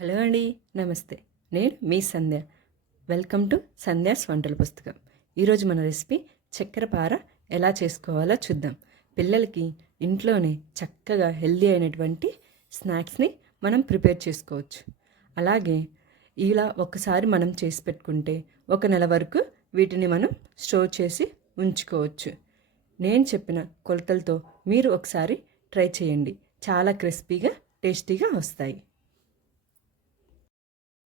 Hello అండి నమస్తే. నేను మీ సంధ్య. వెల్కమ్ టు సంధ్యాస్ వంటల పుస్తకం. ఈరోజు మన రెసిపీ చక్కెర పార ఎలా చేసుకోవాలో చూద్దాం. పిల్లలకి ఇంట్లోనే చక్కగా హెల్దీ అయినటువంటి స్నాక్స్ని మనం ప్రిపేర్ చేసుకోవచ్చు. అలాగే ఇలా ఒక్కసారి మనం చేసి పెట్టుకుంటే ఒక నెల వరకు వీటిని మనం స్టోర్ చేసి ఉంచుకోవచ్చు. నేను చెప్పిన కొలతలతో మీరు ఒకసారి ట్రై చేయండి. చాలా క్రిస్పీగా టేస్టీగా వస్తాయి.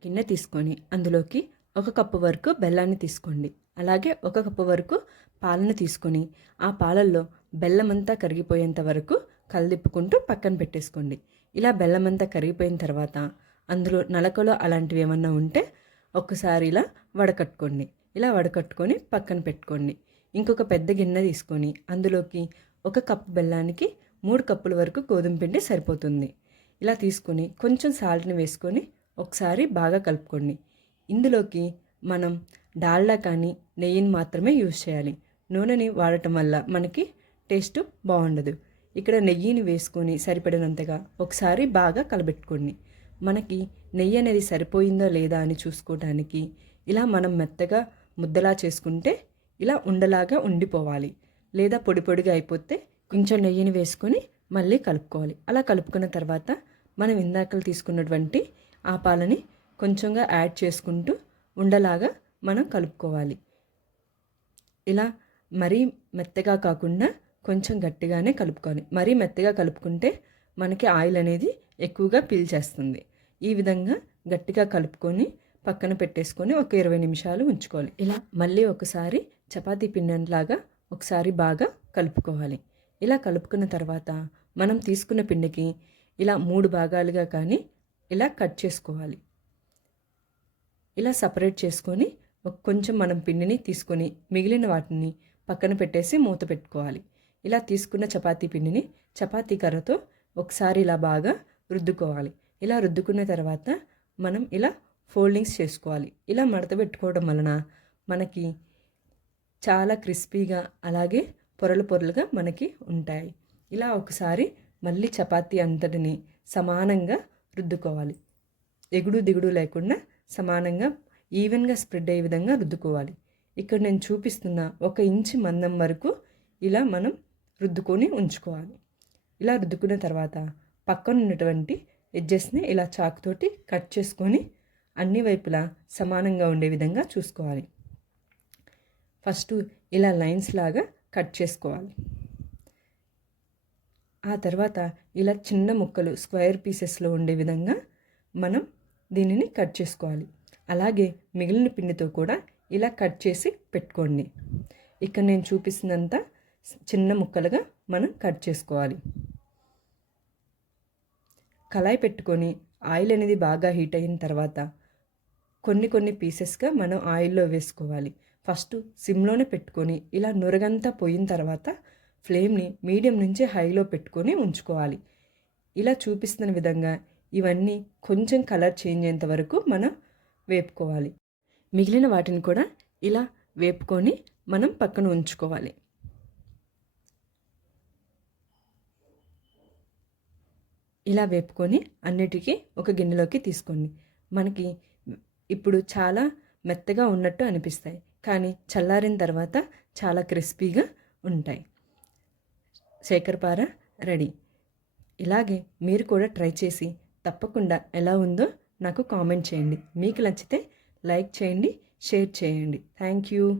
గిన్నె తీసుకొని అందులోకి ఒక కప్పు వరకు బెల్లాన్ని తీసుకోండి. అలాగే ఒక కప్పు వరకు పాలను తీసుకొని ఆ పాలల్లో బెల్లమంతా కరిగిపోయేంత వరకు కలదిప్పుకుంటూ పక్కన పెట్టేసుకోండి. ఇలా బెల్లమంతా కరిగిపోయిన తర్వాత అందులో నలకలో అలాంటివి ఏమన్నా ఉంటే ఒక్కసారి ఇలా వడకట్టుకోండి. ఇలా వడకట్టుకొని పక్కన పెట్టుకోండి. ఇంకొక పెద్ద గిన్నె తీసుకొని అందులోకి ఒక కప్పు బెల్లానికి మూడు కప్పుల వరకు గోధుమ పిండి సరిపోతుంది. ఇలా తీసుకొని కొంచెం సాల్ట్ని వేసుకొని ఒకసారి బాగా కలుపుకోండి. ఇందులోకి మనం డాల్డా కానీ నెయ్యిని మాత్రమే యూజ్ చేయాలి. నూనెని వాడటం వల్ల మనకి టేస్ట్ బాగుండదు. ఇక్కడ నెయ్యిని వేసుకొని సరిపడినంతగా ఒకసారి బాగా కలబెట్టుకోండి. మనకి నెయ్యి అనేది సరిపోయిందో లేదా అని చూసుకోవడానికి ఇలా మనం మెత్తగా ముద్దలా చేసుకుంటే ఇలా ఉండలాగా ఉండిపోవాలి. లేదా పొడి పొడిగా అయిపోతే కొంచెం నెయ్యిని వేసుకొని మళ్ళీ కలుపుకోవాలి. అలా కలుపుకున్న తర్వాత మనం ఇందాకలు తీసుకున్నటువంటి ఆ పాలని కొంచెంగా యాడ్ చేసుకుంటూ ఉండలాగా మనం కలుపుకోవాలి. ఇలా మరీ మెత్తగా కాకుండా కొంచెం గట్టిగానే కలుపుకోవాలి. మరీ మెత్తగా కలుపుకుంటే మనకి ఆయిల్ అనేది ఎక్కువగా పీల్చేస్తుంది ఈ విధంగా గట్టిగా కలుపుకొని పక్కన పెట్టేసుకొని ఒక ఇరవై నిమిషాలు ఉంచుకోవాలి. ఇలా మళ్ళీ ఒకసారి చపాతీ పిండిలాగా ఒకసారి బాగా కలుపుకోవాలి. ఇలా కలుపుకున్న తర్వాత మనం తీసుకున్న పిండికి ఇలా మూడు భాగాలుగా కానీ ఇలా కట్ చేసుకోవాలి. ఇలా సపరేట్ చేసుకొని కొంచెం మనం పిండిని తీసుకొని మిగిలిన వాటిని పక్కన పెట్టేసి మూత పెట్టుకోవాలి. ఇలా తీసుకున్న చపాతీ పిండిని చపాతీ కర్రతో ఒకసారి ఇలా బాగా రుద్దుకోవాలి. ఇలా రుద్దుకున్న తర్వాత మనం ఇలా ఫోల్డింగ్స్ చేసుకోవాలి. ఇలా మడత పెట్టుకోవడం వలన మనకి చాలా క్రిస్పీగా అలాగే పొరలు పొరలుగా మనకి ఉంటాయి. ఇలా ఒకసారి మళ్ళీ చపాతీ అంతటిని సమానంగా రుద్దుకోవాలి. ఎగుడు దిగుడు లేకుండా సమానంగా ఈవెన్గా స్ప్రెడ్ అయ్యే విధంగా రుద్దుకోవాలి. ఇక్కడ నేను చూపిస్తున్న ఒక ఇంచు మందం వరకు ఇలా మనం రుద్దుకొని ఉంచుకోవాలి. ఇలా రుద్దుకున్న తర్వాత పక్కన ఉన్నటువంటి ఎడ్జెస్ని ఇలా చాకుతోటి కట్ చేసుకొని అన్ని వైపులా సమానంగా ఉండే విధంగా చూసుకోవాలి. ఫస్ట్ ఇలా లైన్స్ లాగా కట్ చేసుకోవాలి. ఆ తర్వాత ఇలా చిన్న ముక్కలు స్క్వేర్ పీసెస్లో ఉండే విధంగా మనం దీనిని కట్ చేసుకోవాలి. అలాగే మిగిలిన పిండితో కూడా ఇలా కట్ చేసి పెట్టుకోండి. ఇక్కడ నేను చూపిస్తున్నంత చిన్న ముక్కలుగా మనం కట్ చేసుకోవాలి. కళాయి పెట్టుకొని ఆయిల్ అనేది బాగా హీట్ అయిన తర్వాత కొన్ని కొన్ని పీసెస్గా మనం ఆయిల్లో వేసుకోవాలి. ఫస్ట్ సిమ్లోనే పెట్టుకొని ఇలా నురగంతా పోయిన తర్వాత ఫ్లేమ్ని మీడియం నుంచి హైలో పెట్టుకొని ఉంచుకోవాలి. ఇలా చూపిస్తున్న విధంగా ఇవన్నీ కొంచెం కలర్ చేంజ్ అయ్యేంత వరకు మనం వేపుకోవాలి. మిగిలిన వాటిని కూడా ఇలా వేపుకొని మనం పక్కన ఉంచుకోవాలి. ఇలా వేపుకొని అన్నిటికీ ఒక గిన్నెలోకి తీసుకోండి. మనకి ఇప్పుడు చాలా మెత్తగా ఉన్నట్టు అనిపిస్తాయి. కానీ చల్లారిన తర్వాత చాలా క్రిస్పీగా ఉంటాయి. శేఖర్పార రెడీ. ఇలాగే మీరు కూడా ట్రై చేసి తప్పకుండా ఎలా ఉందో నాకు కామెంట్ చేయండి. మీకు నచ్చితే లైక్ చేయండి షేర్ చేయండి. Thank you.